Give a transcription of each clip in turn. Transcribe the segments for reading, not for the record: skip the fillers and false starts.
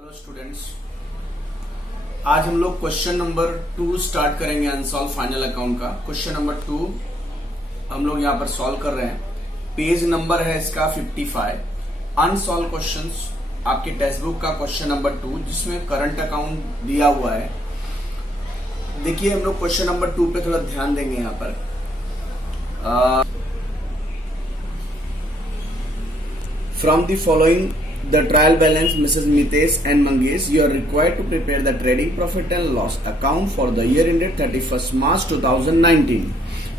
Hello students, आज हम लोग क्वेश्चन नंबर 2 स्टार्ट करेंगे अनसॉल्व फाइनल अकाउंट का। क्वेश्चन नंबर 2 हम लोग यहाँ पर सॉल्व कर रहे हैं। पेज नंबर है इसका 55। अनसॉल्व क्वेश्चंस आपके टेक्स्ट बुक का क्वेश्चन नंबर 2 जिसमें करंट अकाउंट दिया हुआ है। देखिए हम लोग क्वेश्चन नंबर 2 पे थोड़ा ध्यान देंगे यहाँ पर। From the following the trial balance Mrs. Mitesh and Mangesh, you are required to prepare the trading profit and loss account for the year ended 31st March 2019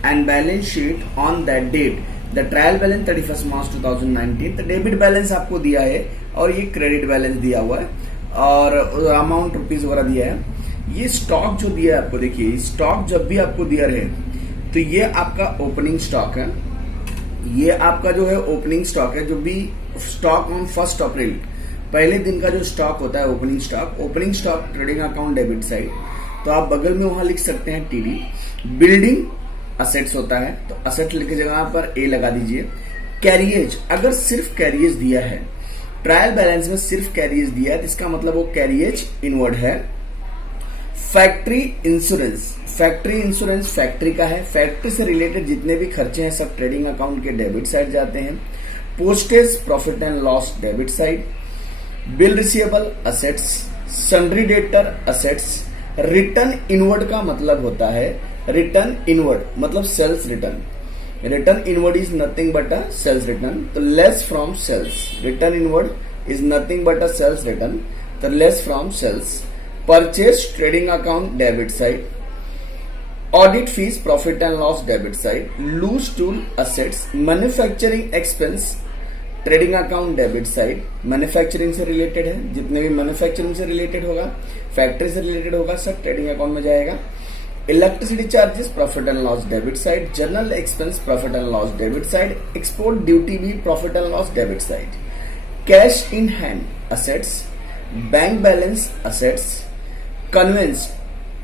and balance sheet on that date. The trial balance 31st March 2019, तो debit balance आपको दिया है और ये credit balance दिया हुआ है और अमाउंट रुपीज वगैरह दिया है। ये स्टॉक जो दिया है आपको, देखिए स्टॉक जब भी आपको दिया है तो ये आपका ओपनिंग स्टॉक है। ये आपका जो है ओपनिंग स्टॉक है। जो भी स्टॉक ऑन 1 अप्रैल पहले दिन का जो स्टॉक होता है opening stock trading account debit side, तो आप बगल में वहां लिख सकते हैं टीडी। बिल्डिंग असेट्स होता है तो असेट लिख के जगह पर ए लगा दीजिए। कैरियज, अगर सिर्फ कैरियज दिया है, ट्रायल बैलेंस में सिर्फ कैरियज दिया है तो इसका मतलब वो कैरियज इनवर्ड है। फैक्ट्री इंश्योरेंस, फैक्ट्री का है। फैक्ट्री से रिलेटेड जितने भी खर्चे हैं सब ट्रेडिंग अकाउंट के डेबिट साइड जाते हैं। Postage profit and loss debit side. Bill receivable assets, sundry debtor assets. Return inward का मतलब होता है, रिटर्न इनवर्ड मतलब sales return. Return inward is nothing but a sales return, तो less from sales. Return inward is nothing but a sales return, तो less from sales. Purchase trading account debit side. Audit fees profit and loss debit side. Loose tool assets. Manufacturing expense trading account debit side. Manufacturing से related है, जितने भी manufacturing से related होगा, factory से related होगा, सब ट्रेडिंग अकाउंट में जाएगा। Electricity charges profit and loss debit side. General expense profit and loss debit side. Export duty भी profit and loss debit side. Cash in hand assets. Bank balance assets. Conveyance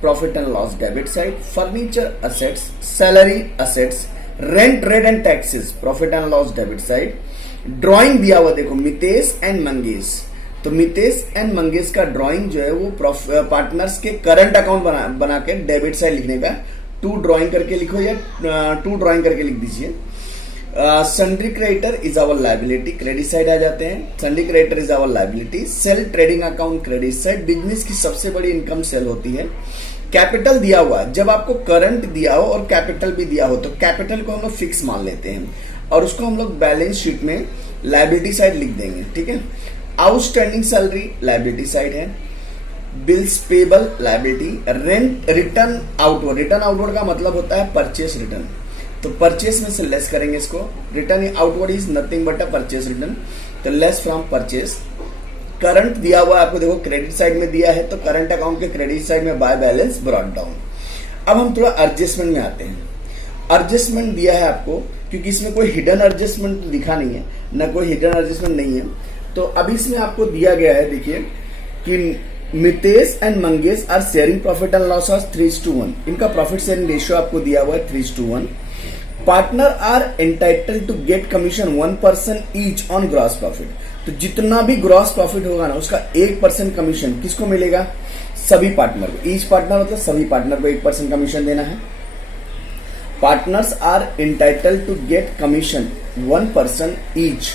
profit and loss debit side. Furniture assets. Salary assets. Rent rate and taxes profit and loss debit side. Drawing दिया हुआ देखो Mitesh and Mangesh, तो Mitesh and Mangesh का drawing जो है वो partners के current account बना के डेबिट साइड लिखने का। 2 ड्राइंग करके लिखो या 2 ड्राइंग करके लिख दीजिए। Sundry creditor is our liability, credit side आ जाते हैं। Sundry creditor is our liability. Sale trading account credit side. Business की सबसे बड़ी इनकम सेल होती है। कैपिटल दिया हुआ, जब आपको करंट दिया हो और कैपिटल भी दिया हो तो कैपिटल को हम लोग फिक्स मान लेते हैं और उसको हम लोग बैलेंस शीट में लायबिलिटी साइड लिख देंगे, ठीक है। आउटस्टैंडिंग सैलरी लायबिलिटी साइड है। Bills payable liability. Rent return outward का मतलब होता है परचेस रिटर्न, तो परचेस में से लेस करेंगे इसको। Return outward is nothing but a purchase return, तो लेस फ्रॉम परचेस। करंट दिया हुआ आपको देखो क्रेडिट साइड में दिया है तो करंट अकाउंट के क्रेडिट साइड में बाय बैलेंस ब्रॉट डाउन। अब हम थोड़ा एडजस्टमेंट में आते हैं। एडजस्टमेंट दिया है आपको क्योंकि इसमें कोई हिडन एडजस्टमेंट दिखा नहीं है, ना कोई हिडन एडजस्टमेंट नहीं है, तो अभी इसमें आपको दिया गया है देखिए कि Mitesh and Mangesh are sharing profit and loss 3:1। इनका प्रॉफिट शेयरिंग रेशियो आपको दिया हुआ है 3:1। Partner are entitled to get commission 1% each on gross profit, तो जितना भी ग्रॉस प्रॉफिट होगा ना उसका 1% कमीशन किसको मिलेगा? सभी पार्टनर को। ईच पार्टनर मतलब सभी पार्टनर को 1% कमीशन देना है। Partners are entitled to get commission 1% each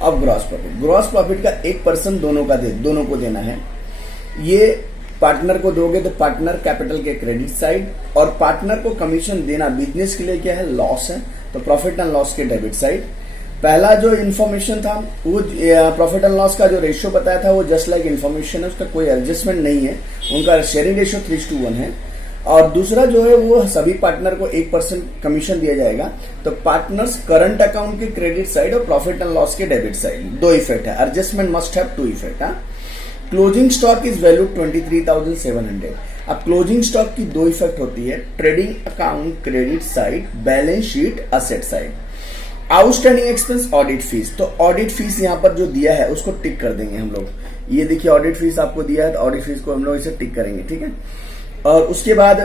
of gross profit. Gross profit का 1% दोनों को देना है। ये पार्टनर को दोगे तो पार्टनर कैपिटल के क्रेडिट साइड, और पार्टनर को कमीशन देना बिजनेस के लिए क्या है? लॉस है, तो प्रॉफिट एंड लॉस के डेबिट साइड। पहला जो इन्फॉर्मेशन था वो प्रॉफिट एंड लॉस का जो रेशियो बताया था वो जस्ट लाइक इन्फॉर्मेशन है, उसका कोई एडजस्टमेंट नहीं है। उनका शेयरिंग रेशियो 3:1 है। और दूसरा जो है वो सभी पार्टनर को 1% कमीशन दिया जाएगा, तो पार्टनर्स करंट अकाउंट के क्रेडिट साइड और प्रॉफिट एंड लॉस के डेबिट साइड, 2 इफेक्ट है। Adjustment must have 2 effect. Closing stock is value 23,700। अब क्लोजिंग स्टॉक की 2 इफेक्ट होती है, trading account credit side, balance sheet asset side. Outstanding expense audit fees, तो audit fees यहाँ पर जो दिया है उसको टिक कर देंगे हम लोग। ये देखिए ऑडिट फीस आपको दिया है तो ऑडिट फीस को हम लोग इसे टिक करेंगे, ठीक है। और उसके बाद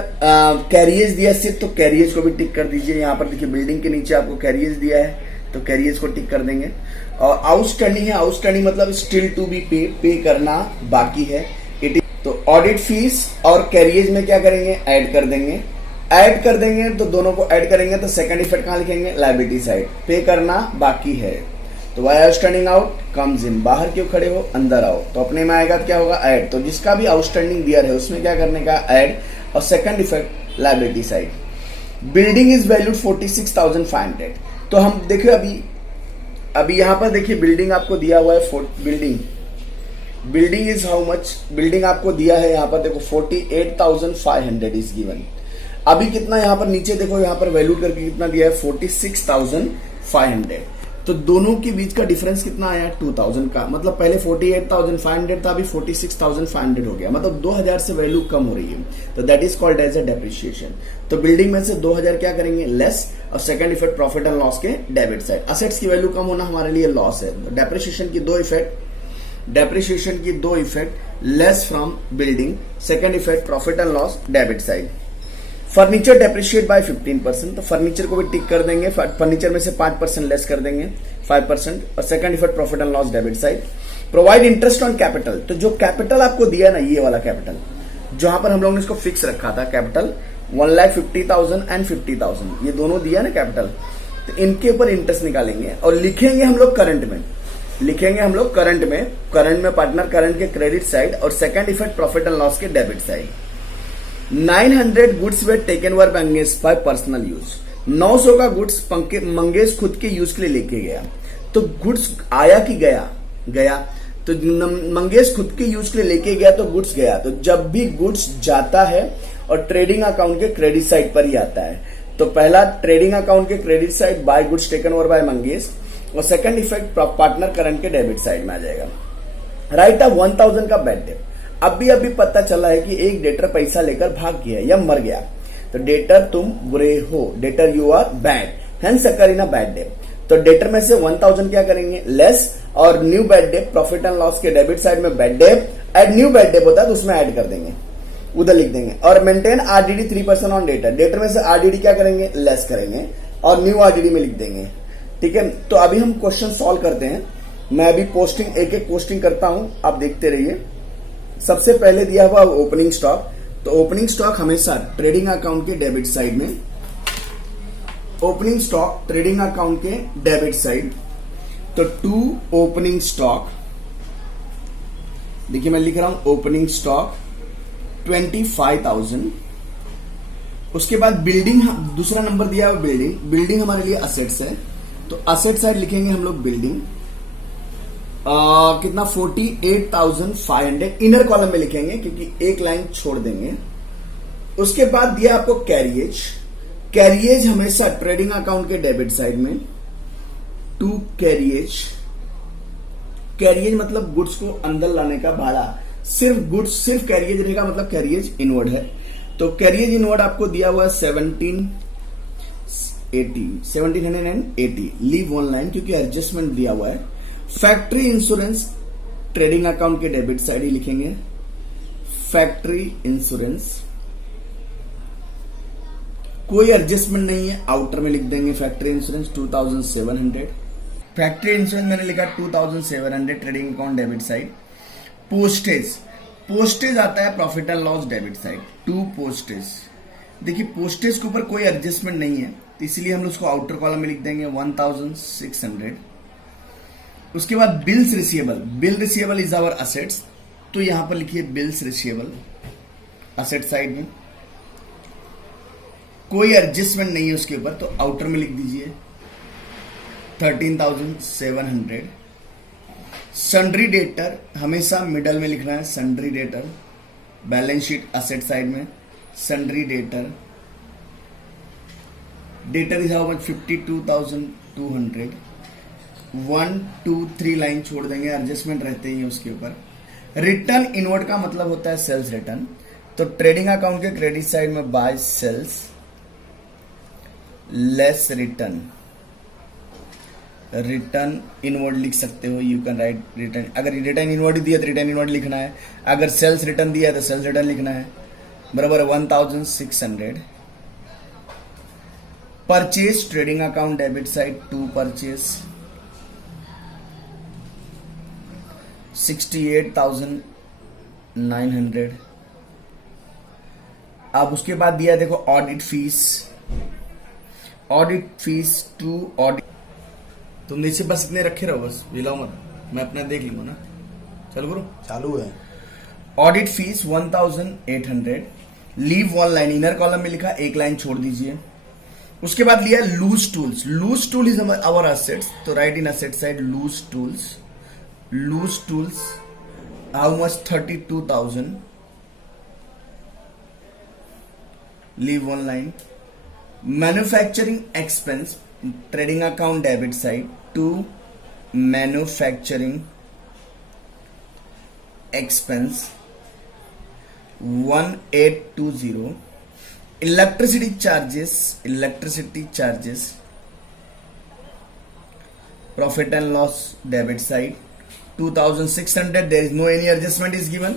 कैरियज दिया सिर्फ, तो कैरियज को भी टिक कर दीजिए। यहाँ पर देखिए बिल्डिंग के नीचे आपको कैरियज दिया है तो कैरियज को टिक कर देंगे। और आउटस्टैंडिंग है, आउटस्टैंडिंग मतलब स्टिल टू बी पे करना बाकी है। इट तो ऑडिट फीस और कैरियज में क्या करेंगे, ऐड कर देंगे। ऐड कर देंगे तो दोनों को ऐड करेंगे तो सेकंड इफेक्ट कहां लिखेंगे, लायबिलिटी साइड, पे करना बाकी है। तो why are standing out comes in, बाहर क्यों खड़े हो, अंदर आओ। तो अपने में आएगा तो क्या होगा, ऐड। तो जिसका भी आउटस्टैंडिंग बियर है उसमें क्या करने का, ऐड, और second effect liability side. Building is valued 46,500। तो हम देखिए अभी यहां पर देखिए बिल्डिंग आपको दिया हुआ है, building is how much, building आपको दिया है यहां पर देखो 48,500 इज गिवन। अभी कितना यहां पर नीचे देखो, यहां पर वैल्यू करके कितना दिया है 46,500। तो दोनों के बीच का डिफरेंस कितना आया 2,000 का, मतलब पहले 48,500 था, अभी 46,500 हो गया, मतलब 2,000 से वैल्यू कम हो रही है। तो that is called as a depreciation. तो बिल्डिंग में से 2,000 क्या करेंगे, लेस, और second effect profit and loss के डेबिट साइड। असेट्स की वैल्यू कम होना हमारे लिए लॉस है। डेप्रिसिएशन की दो effect, less from building, second effect profit and loss debit side. Furniture depreciate by 15%, तो फर्नीचर को भी टिक कर देंगे, फर्नीचर में से 5% लेस कर देंगे 5%, और second effect profit and loss debit side. Provide interest on capital, तो जो कैपिटल आपको दिया ना, ये वाला कैपिटल जहां पर हम लोगों ने इसको फिक्स रखा था, कैपिटल 1,50,000 एंड 50,000, ये दोनों दिया ना कैपिटल, तो इनके ऊपर इंटरेस्ट निकालेंगे और लिखेंगे हम लोग करंट में, करंट में पार्टनर करंट के क्रेडिट साइड, और second effect profit and loss के debit side. 900 goods way taken were Mangesh by personal use, 900 का गुड्स मंगेश खुद के यूज के लिए लेके गया। तो गुड्स आया कि गया, तो मंगेश खुद के यूज के लिए लेके गया तो गुड्स गया। तो जब भी गुड्स जाता है और ट्रेडिंग अकाउंट के क्रेडिट साइड पर ही आता है, तो पहला ट्रेडिंग अकाउंट के credit side by goods taken over by Mangesh, और सेकंड इफेक्ट पार्टनर करंट के डेबिट साइड में आ जाएगा। राइट अ 1,000 का बैड डेट। अभी पता चला है कि एक डेटर पैसा लेकर भाग गया या मर गया, तो डेटर तुम बुरे हो, debtor you are bad, hence occur in a bad debt. तो डेटर में से 1,000 क्या करेंगे, लेस, और new bad debt profit and loss के डेबिट साइड में bad debt, add new bad debt होता है तो उसमें ऐड कर देंगे, उधर लिख देंगे। और maintain RDD 3% on debtor, debtor में से आरडीडी क्या करेंगे, लेस करेंगे, और न्यू आरडीडी में लिख देंगे। ठीक है, तो अभी हम क्वेश्चन सॉल्व करते हैं। मैं अभी पोस्टिंग एक पोस्टिंग करता हूं, आप देखते रहिए। सबसे पहले दिया हुआ ओपनिंग स्टॉक, तो ओपनिंग स्टॉक हमेशा ट्रेडिंग अकाउंट के डेबिट साइड में, ओपनिंग स्टॉक ट्रेडिंग अकाउंट के डेबिट साइड। तो टू ओपनिंग स्टॉक, देखिए मैं लिख रहा हूं ओपनिंग स्टॉक 25,000। उसके बाद बिल्डिंग, दूसरा नंबर दिया हुआ बिल्डिंग हमारे लिए असेट्स है, तो असेट साइड लिखेंगे हम लोग बिल्डिंग, कितना 48,500 इनर कॉलम में लिखेंगे क्योंकि एक लाइन छोड़ देंगे। उसके बाद दिया आपको कैरियज हमेशा ट्रेडिंग अकाउंट के डेबिट साइड में, टू कैरियज मतलब गुड्स को अंदर लाने का भाड़ा, सिर्फ कैरियज रहेगा, मतलब कैरियज इनवर्ड है। तो कैरियज इनवर्ड आपको दिया हुआ है 1780, लीव वन लाइन क्योंकि एडजस्टमेंट दिया हुआ है। फैक्ट्री इंश्योरेंस ट्रेडिंग अकाउंट के डेबिट साइड ही लिखेंगे, फैक्ट्री इंश्योरेंस, कोई एडजस्टमेंट नहीं है, आउटर में लिख देंगे फैक्ट्री इंश्योरेंस 2,700। फैक्ट्री इंश्योरेंस मैंने लिखा 2,700 trading account debit side. Postage आता है profit and loss debit side, to postage. देखिए पोस्टेज के ऊपर कोई एडजस्टमेंट नहीं है, तो इसलिए हम उसको आउटर कॉलम में लिख देंगे 1,600। उसके बाद bills receivable is our assets, तो यहां पर लिखिए बिल्स रिसीवेबल असेट साइड में, कोई एडजस्टमेंट नहीं है उसके ऊपर, तो आउटर में लिख दीजिए 13,700। सन्ड्री डेटर हमेशा मिडल में लिखना है, sundry debtor balance sheet asset side में, sundry debtor is how much 52,200। 1, 2, 3 line छोड़ देंगे, एडजस्टमेंट रहते ही उसके ऊपर। रिटर्न इनवर्ड का मतलब होता है सेल्स रिटर्न, तो ट्रेडिंग अकाउंट के क्रेडिट साइड में by sales less return inward लिख सकते हो, यू कैन राइट रिटर्न। अगर रिटर्न इनवर्ड दिया तो रिटर्न इनवर्ड लिखना है, अगर सेल्स रिटर्न दिया तो सेल्स रिटर्न लिखना है, बराबर 1,600। Purchase trading account debit side, to purchase 68,900। अब उसके बाद दिया देखो ऑडिट फीस टू ऑडिट। तुम नीचे बस इतने रखे रहो, बस हिलाओ मत, मैं अपना देख लूंगा ना। चलो गुरु, चालू है। Audit fees 1800। Leave one line, inner column में लिखा एक लाइन छोड़ दीजिए। उसके बाद लिया loose tools. Loose tool is our assets, तो right in asset side loose tools how much 32,000। Leave one line. Manufacturing expense, trading account debit side to manufacturing expense 1820। electricity charges profit and loss debit side 2600, there is no any adjustment is given।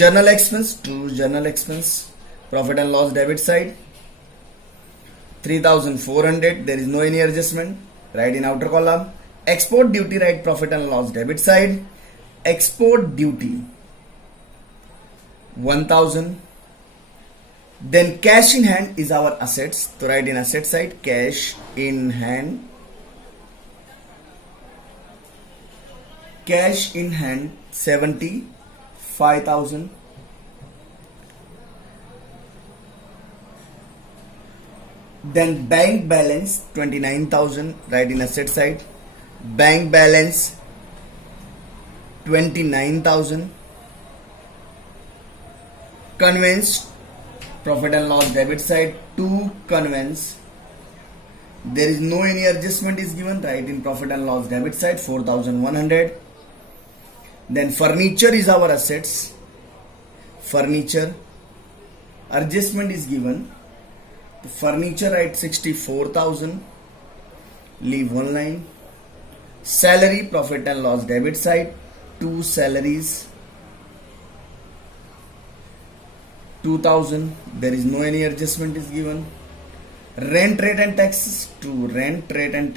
journal expense profit and loss debit side 3400, there is no any adjustment, right in outer column। export duty, right, profit and loss debit side। export duty 1000। then cash in hand is our assets, तो write in asset side cash in hand 75,000। then bank balance 29,000, write in asset side bank balance 29,000। conveyance profit and loss debit side to conveyance, there is no any adjustment is given, right in profit and loss debit side 4,100। then furniture is our assets, furniture adjustment is given, the furniture right 64,000। leave one line। salary profit and loss debit side, two salaries 2,000, there is no any adjustment is given। rent rate and taxes to rent rate and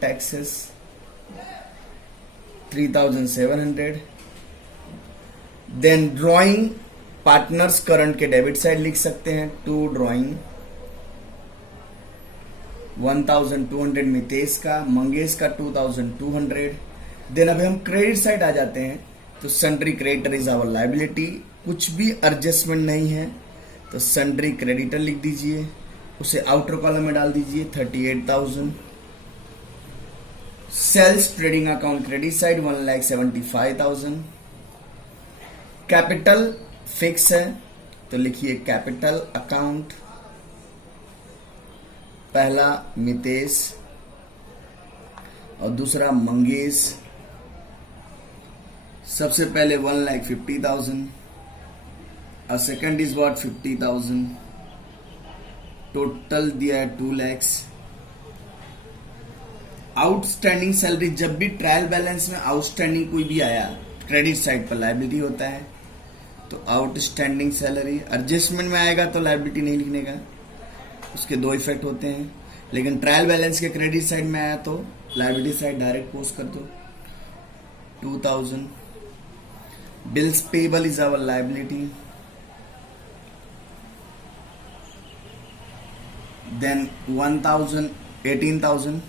taxes 3,700। then drawing partners current के debit side लिख सकते हैं to drawing 1,200 Mitesh का, मंगेश का 2,200। Then अभी हम credit side आ जाते हैं, तो sundry creditor is our liability, कुछ भी एडजस्टमेंट नहीं है, तो सन्ड्री क्रेडिटर लिख दीजिए, उसे आउटर कॉलम में डाल दीजिए 38,000। Sales trading account credit side 1,75,000। Capital fix है, तो लिखिए कैपिटल अकाउंट, पहला मितेश और दूसरा मंगेश। सबसे पहले 1,50,000 और सेकंड इज व्हाट 50,000। टोटल दिया है 2 लाख। आउटस्टैंडिंग सैलरी, जब भी ट्रायल बैलेंस में आउटस्टैंडिंग कोई भी आया क्रेडिट साइड पर लायबिलिटी होता है, तो आउटस्टैंडिंग सैलरी एडजस्टमेंट में आएगा तो लायबिलिटी नहीं लिखने का, उसके 2 इफेक्ट होते हैं। लेकिन ट्रायल बैलेंस के क्रेडिट साइड में आया तो लायबिलिटी साइड डायरेक्ट पोस्ट कर दो 2,000। Bills payable is our liability, then 18,000।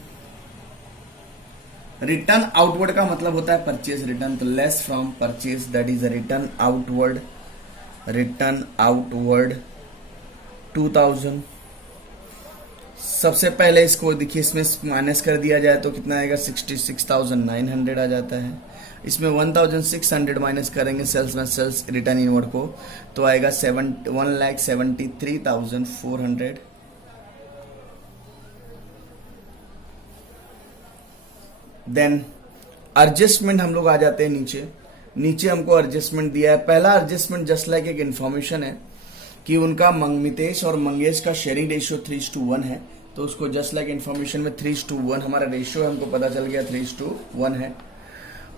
Return outward का मतलब होता है परचेज रिटर्न, तो less from purchase, that is return outward. 2,000। सबसे पहले इसको देखिए, इसमें माइनस कर दिया जाए तो कितना आएगा 66,900 आ जाता है। इसमें 1,600 माइनस करेंगे सेल्स में सेल्स रिटर्न इनवर्ड को, तो आएगा 1,73,400। देन एडजस्टमेंट हम लोग आ जाते हैं नीचे हमको एडजस्टमेंट दिया है। पहला एडजस्टमेंट जस्ट लाइक एक इन्फॉर्मेशन है कि उनका मितेश और मंगेश का शेयरिंग रेशियो 3:1 है, तो उसको जस्ट लाइक इन्फॉर्मेशन में 3:1 हमारा रेशियो है, हमको पता चल गया 3:1 है।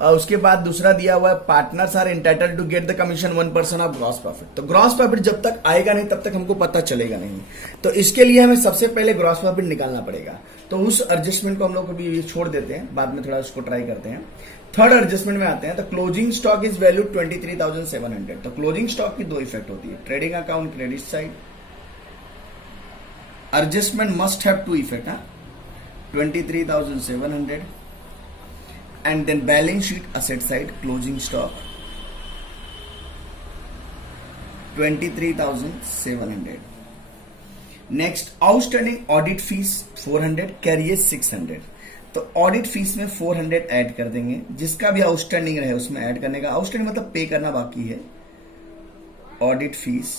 उसके बाद दूसरा दिया हुआ है partners are entitled to get the commission 1% of gross profit. तो ग्रॉस प्रॉफिट जब तक आएगा नहीं तब तक हमको पता चलेगा नहीं, तो इसके लिए हमें सबसे पहले ग्रॉस प्रॉफिट निकालना पड़ेगा। तो उस एडजस्टमेंट को हम लोग अभी छोड़ देते हैं, बाद में थोड़ा उसको ट्राई करते हैं। थर्ड एडजस्टमेंट में आते हैं। तो क्लोजिंग स्टॉक इज वैल्यू 23,700। तो क्लोजिंग स्टॉक की दो इफेक्ट होती है, trading account credit side. Adjustment must have to effect, 23,700 and then balance sheet asset side closing stock 23,700. next outstanding audit fees 400, carriage 600। तो ऑडिट फीस में 400 add कर देंगे, जिसका भी आउटस्टैंडिंग रहे उसमें ऐड करने का, आउटस्टैंडिंग मतलब पे करना बाकी है। Audit fees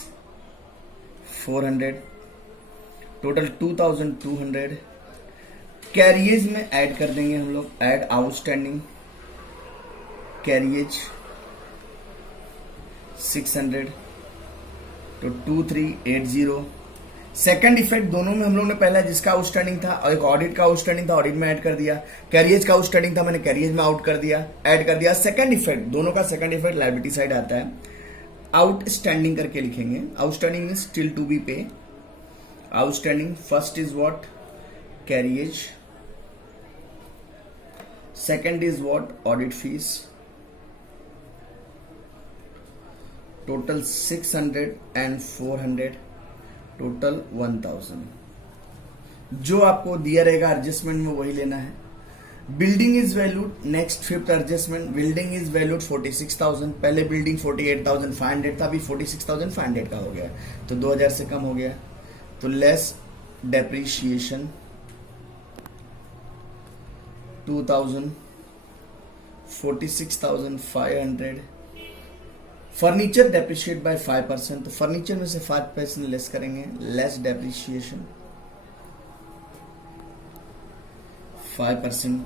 400, total 2,200। कैरियज में ऐड कर देंगे हम लोग, ऐड आउटस्टैंडिंग कैरियज 600, तो 2380। सेकंड इफेक्ट दोनों में हम लोग ने पहला जिसका आउटस्टैंडिंग था और एक ऑडिट का आउटस्टैंडिंग था, ऑडिट में ऐड कर दिया। कैरियज का आउटस्टैंडिंग था, मैंने कैरियज में ऐड कर दिया। सेकंड इफेक्ट दोनों का सेकंड इफेक्ट लायबिलिटी साइड आता है, आउटस्टैंडिंग करके लिखेंगे। Outstanding mean still to be pay. Outstanding first is what, carriage, second is what, audit fees, total 600 and 400, total 1000। जो आपको दिया रहेगा एडजस्टमेंट में वही लेना है। Building is valued, next fifth adjustment, building is valued 46,000। पहले बिल्डिंग 48,500 था, अभी 46,500 का हो गया, तो 2,000 से कम हो गया। तो less depreciation 2,000, 46,500। Furniture depreciate by 5%, तो फर्नीचर में से 5% लेस करेंगे, लेस डेप्रिशिएशन 5%।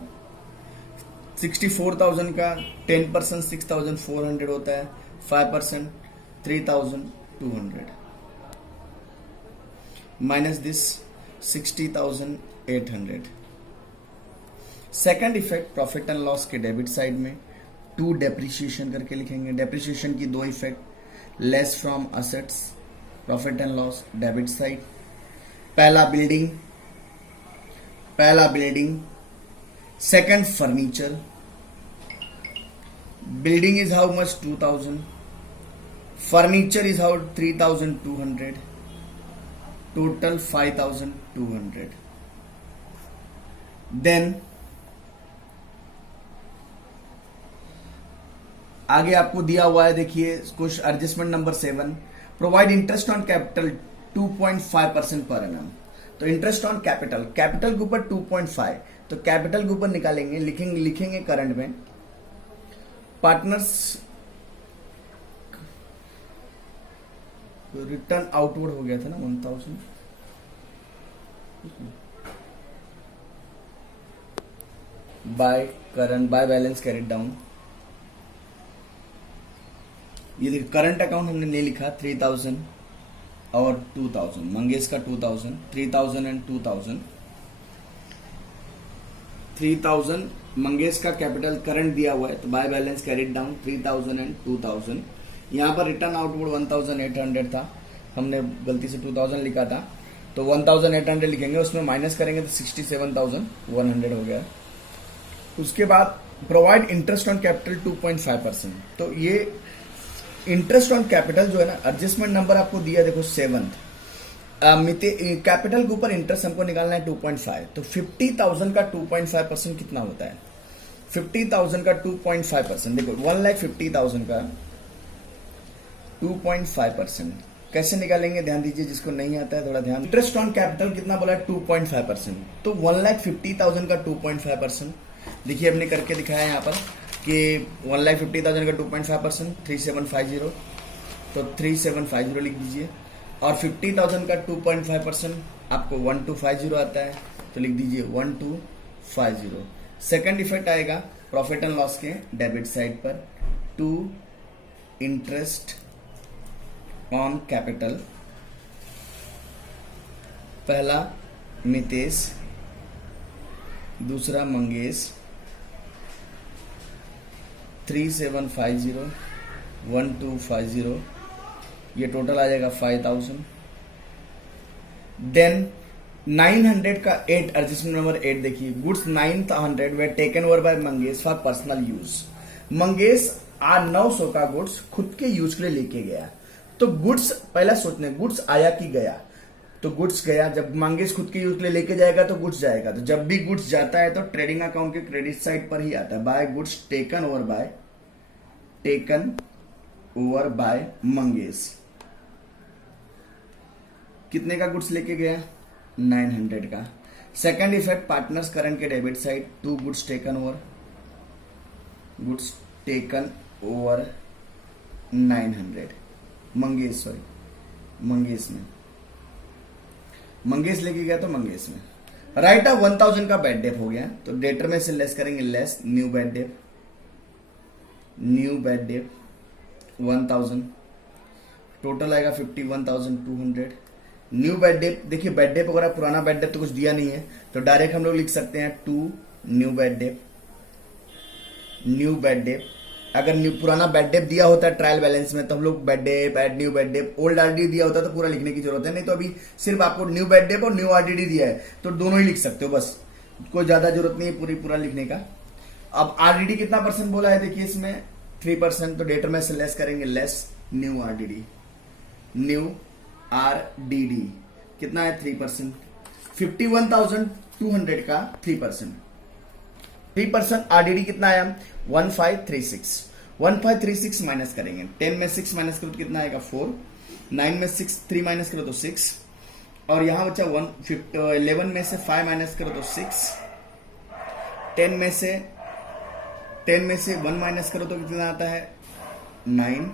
64,000 का 10% 6,400 होता है, 5% 3,200 minus this 60,800। Second effect profit and loss के डेबिट साइड में 2 डेप्रिशिएशन करके लिखेंगे। डेप्रिशिएशन की दो effect, less from assets, profit and loss debit side. पहला building, second furniture. Building is how much 2,000, furniture is how 3,200, total 5,200। Then आगे आपको दिया हुआ है, देखिए कुछ adjustment number 7, provide interest on capital 2.5% per annum. तो इंटरेस्ट ऑन कैपिटल के ऊपर 2.5, तो कैपिटल के ऊपर निकालेंगे, लिखेंगे करंट में। पार्टनर्स रिटर्न आउटवर्ड हो गया था ना 1,000, by current by balance carried down. ये देखिए करंट अकाउंट हमने नहीं लिखा, 3,000 और 2,000, मंगेश का 2,000, 3,000 एंड 2,000। 3,000 मंगेश का कैपिटल करंट दिया हुआ है, तो by balance carried down 3,000 and 2,000। यहाँ पर रिटर्न आउटवर्ड 1,800 था, हमने गलती से 2,000 लिखा था, तो 1,800 लिखेंगे, उसमें माइनस करेंगे तो 67,100 हो गया। उसके बाद प्रोवाइड इंटरेस्ट ऑन कैपिटल 2.5%। तो ये इंटरेस्ट ऑन कैपिटल जो है ना, एडजस्टमेंट नंबर आपको दिया देखो 7th। कैपिटल के ऊपर इंटरेस्ट हमको निकालना है 2.5, तो 50,000 का 2.5% कितना होता है? 50,000 का 2.5% देखो, 1,50,000 का 2.5% कैसे निकालेंगे, ध्यान दीजिए, जिसको नहीं आता है थोड़ा ध्यान। इंटरेस्ट ऑन कैपिटल कितना बोला है? 2.5%, तो 1,50,000 का 2.5%। देखिए हमने करके दिखाया है यहाँ पर कि 1,50,000 का 2.5% 3,750, तो 3,750 लिख दीजिए। और 50,000 का 2.5% आपको 1,250 आता है, तो लिख दीजिए 1,250। सेकंड इफेक्ट आएगा प्रॉफिट एंड लॉस के डेबिट साइड पर, 2 इंटरेस्ट ऑन कैपिटल। पहला मितेश, दूसरा मंगेश, 3750 1250, ये टोटल आ जाएगा 5000। देन 900 का 8 एडजस्टमेंट नंबर 8 देखिए, goods 900 way taken over by Mangesh for personal use. Mangesh 900 का गुड्स खुद के यूज के लिए लेके गया। तो गुड्स पहला सोचने, गुड्स आया कि गया? तो गुड्स गया। जब मंगेश खुद के यूज के लिए लेके जाएगा तो गुड्स जाएगा। तो जब भी गुड्स जाता है तो ट्रेडिंग अकाउंट के क्रेडिट साइड पर ही आता है, by goods taken over by Mangesh. कितने का गुड्स लेके गया? 900 का। सेकंड इफेक्ट, पार्टनर्स करंट के debit side, 2 goods taken over 900 Mangesh लेके गया तो मंगेश में। राइट ऑफ 1000 का बैड डेप हो गया, तो डेटर में से लेस करेंगे, less new bad Depp 1000, total आएगा 51,200। न्यू बैड डेप, देखिए बैड डेप वगैरह पुराना बैड डेप तो कुछ दिया नहीं है, तो डायरेक्ट हम लोग लिख सकते हैं 2 न्यू बैड डेप। अगर पुराना बैड डेप दिया होता है ट्रायल बैलेंस में तो हम लोग bad debt add new bad debt, old RD दिया होता है तो पूरा लिखने की जरूरत है नहीं। तो अभी सिर्फ आपको न्यू बैड डेप और न्यू आरडीडी दिया है तो दोनों ही लिख सकते हो, बस कोई ज्यादा जरूरत नहीं है पूरा लिखने का। अब आरडीडी कितना परसेंट बोला है, देखिए इसमें 3%, तो डेटर में से लेस करेंगे, लेस न्यू आरडीडी कितना है 3%। 51,200 का 3% आरडीडी कितना आया 1536 माइनस करेंगे, 10 में 6 माइनस करो तो कितना आएगा 4, 9 में 6 3 माइनस करो तो 6, और यहां बचा 11 में से 5 माइनस करो तो 6, 10 में से 1 माइनस करो तो कितना आता है 9,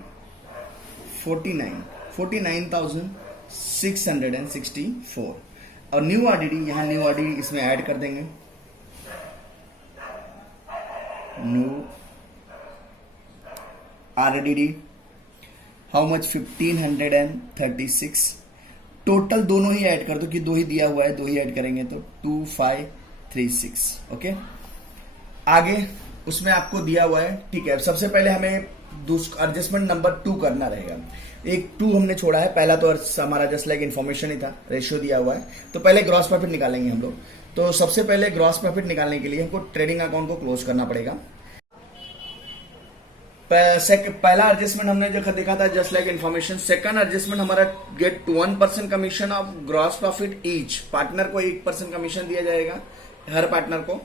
49,664। और न्यू आरडीडी, यहां न्यू आरडीडी इसमें ऐड कर देंगे, new RDD how much 1536, total दोनों ही ऐड कर दो कि 2 ही दिया हुआ है, 2 ही ऐड करेंगे तो 2536। ओके, आगे उसमें आपको दिया हुआ है, ठीक है। सबसे पहले हमें एडजस्टमेंट नंबर 2 करना रहेगा। एक 2 हमने छोड़ा है, पहला तो हमारा जस्ट लाइक इन्फॉर्मेशन ही था, रेशियो दिया हुआ है। तो पहले ग्रॉस प्रॉफिट निकालेंगे हम लोग। तो सबसे पहले ग्रॉस प्रॉफिट निकालने के लिए हमको ट्रेडिंग अकाउंट को क्लोज करना पड़ेगा। पहला एडजस्टमेंट हमने जो देखा था just like information. Second adjustment हमारा get 1% commission of gross profit each, partner को 1% कमीशन दिया जाएगा हर पार्टनर को।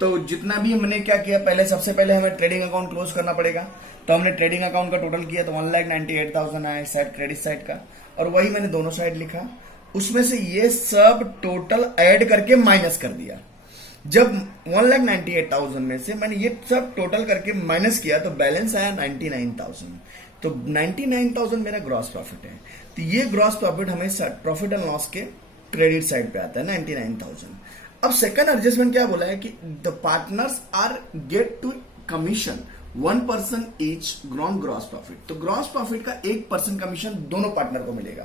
तो जितना भी हमने क्या किया, पहले सबसे पहले हमें ट्रेडिंग अकाउंट क्लोज करना पड़ेगा। तो हमने ट्रेडिंग अकाउंट का टोटल किया तो 1,98,000 आया साइड क्रेडिट साइड का, और वही मैंने दोनों साइड लिखा। उसमें से ये सब टोटल ऐड करके माइनस कर दिया। जब 1,98,000 में से मैंने ये सब टोटल करके माइनस किया तो बैलेंस आया 99,000। तो 99,000 मेरा ग्रॉस प्रॉफिट है। तो ये ग्रॉस प्रॉफिट हमें प्रॉफिट एंड लॉस के क्रेडिट साइड पे आता है 99,000। अब सेकंड एडजस्टमेंट क्या बोला है कि the partners are get to commission 1% each gross gross profit. तो ग्रॉस प्रॉफिट का 1% कमीशन दोनों पार्टनर को मिलेगा।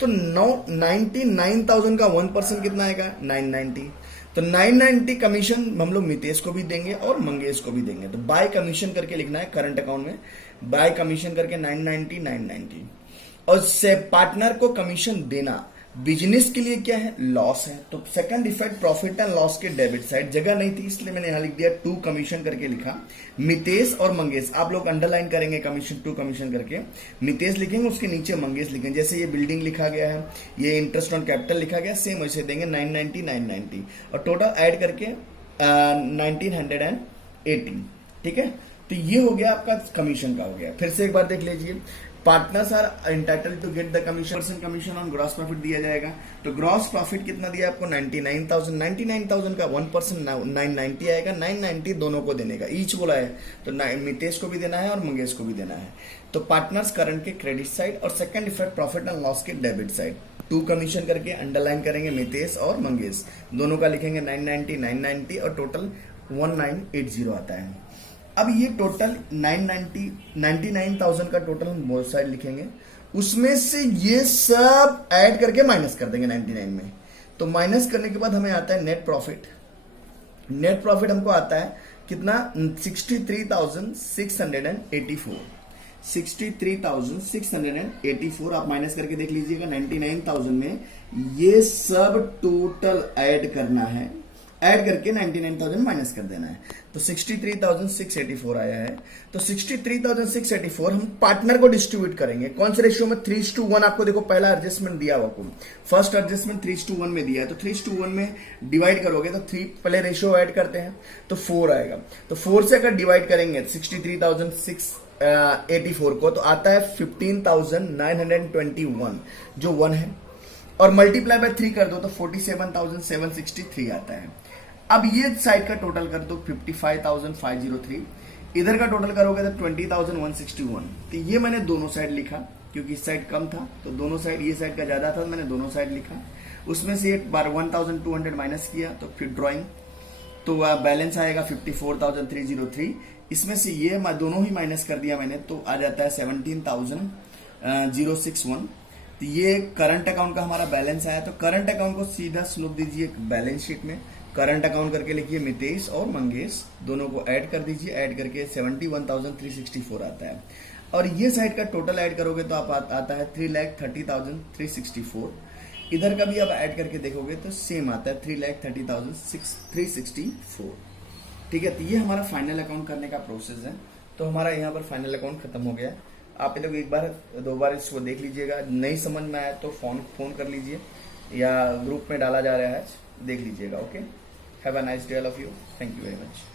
तो 99,000 का 1% कितना आएगा 990। तो 990 कमीशन हम लोग मितेश को भी देंगे और मंगेश को भी देंगे। तो बाय कमीशन करके लिखना है करंट अकाउंट में, बाय कमीशन करके 990 और से पार्टनर को कमीशन देना बिजनेस के लिए क्या है लॉस है। तो second effect profit and loss के डेबिट साइड जगह नहीं थी इसलिए मैंने यहां लिख दिया 2 कमीशन करके लिखा। मितेश और मंगेश आप लोग अंडरलाइन करेंगे कमीशन 2 कमीशन करके, मितेश लिखेंगे उसके नीचे मंगेश लिखेंगे। जैसे ये बिल्डिंग लिखा गया है, ये इंटरेस्ट ऑन कैपिटल लिखा गया, सेम वैसे देंगे 990 और टोटल ऐड करके 1980। ठीक है, तो ये हो गया आपका कमीशन का हो गया। फिर से एक बार देख लीजिए, partners are entitled to get the commission on gross profit दिया जाएगा। तो ग्रॉस प्रॉफिट कितना दिया आपको 99,000 का 1% 990 आएगा। 990 दोनों को देने का, ईच बोला है तो मितेश को भी देना है और मंगेश को भी देना है। तो पार्टनर्स करंट के क्रेडिट साइड और second effect profit and loss के डेबिट साइड 2 कमीशन करके अंडरलाइन करेंगे मितेश और मंगेश, दोनों का लिखेंगे 990 और टोटल 1980 आता है। अब ये टोटल 99,000 का टोटल हम बोथ साइड लिखेंगे, उसमें से ये सब ऐड करके माइनस कर देंगे 99 में। तो माइनस करने के बाद हमें आता है नेट प्रॉफिट। नेट प्रॉफिट हमको आता है कितना 63,684 63,684 आप माइनस करके देख लीजिएगा 99,000 में ये सब टोटल ऐड करना है, ऐड करके 99,000 माइनस कर देना है तो 63,684 आया है। तो 63,684 हम पार्टनर को डिस्ट्रीब्यूट करेंगे कौन से रेशियो में 3:1 आपको देखो पहला एडजस्टमेंट दिया हुआ को फर्स्ट एडजस्टमेंट 3:1 में दिया है तो 3:1 में डिवाइड करोगे तो 3 पहले रेशियो ऐड करते हैं तो 4 आएगा। तो 4 से अगर डिवाइड करेंगे 63,684 को तो आता है 15,921 जो 1 है और मल्टीप्लाई बाय 3 कर दो तो 47,763 आता है। अब ये साइड का टोटल कर दो 55,503, इधर का टोटल करोगे तो 20,161। तो ये मैंने दोनों साइड लिखा क्योंकि इस साइड कम था तो दोनों साइड, ये साइड का ज्यादा था मैंने दोनों साइड लिखा। उसमें से एक बार 1,200 माइनस किया तो फिर ड्रॉइंग तो बैलेंस आएगा 54,303। इसमें से ये दोनों ही माइनस कर दिया मैंने तो आ जाता है 17,061। तो ये करंट अकाउंट का हमारा बैलेंस आया। तो करंट अकाउंट को सीधा स्लोप दीजिए बैलेंस शीट में, करंट अकाउंट करके लिखिए मितेश और मंगेश दोनों को ऐड कर दीजिए, ऐड करके 71,364 आता है। और ये साइड का टोटल ऐड करोगे तो आप आता है 3,30,364। इधर का भी आप ऐड करके देखोगे तो सेम आता है 3,30,364। ठीक है, तो ये हमारा फाइनल अकाउंट करने का प्रोसेस है। तो हमारा यहाँ पर फाइनल अकाउंट खत्म हो गया। आप लोग एक बार 2 बार इसको देख लीजिएगा, नहीं समझ में आया तो फोन कर लीजिए या ग्रुप में डाला जा रहा है, देख लीजिएगा। Okay, have a nice day all of you, thank you very much.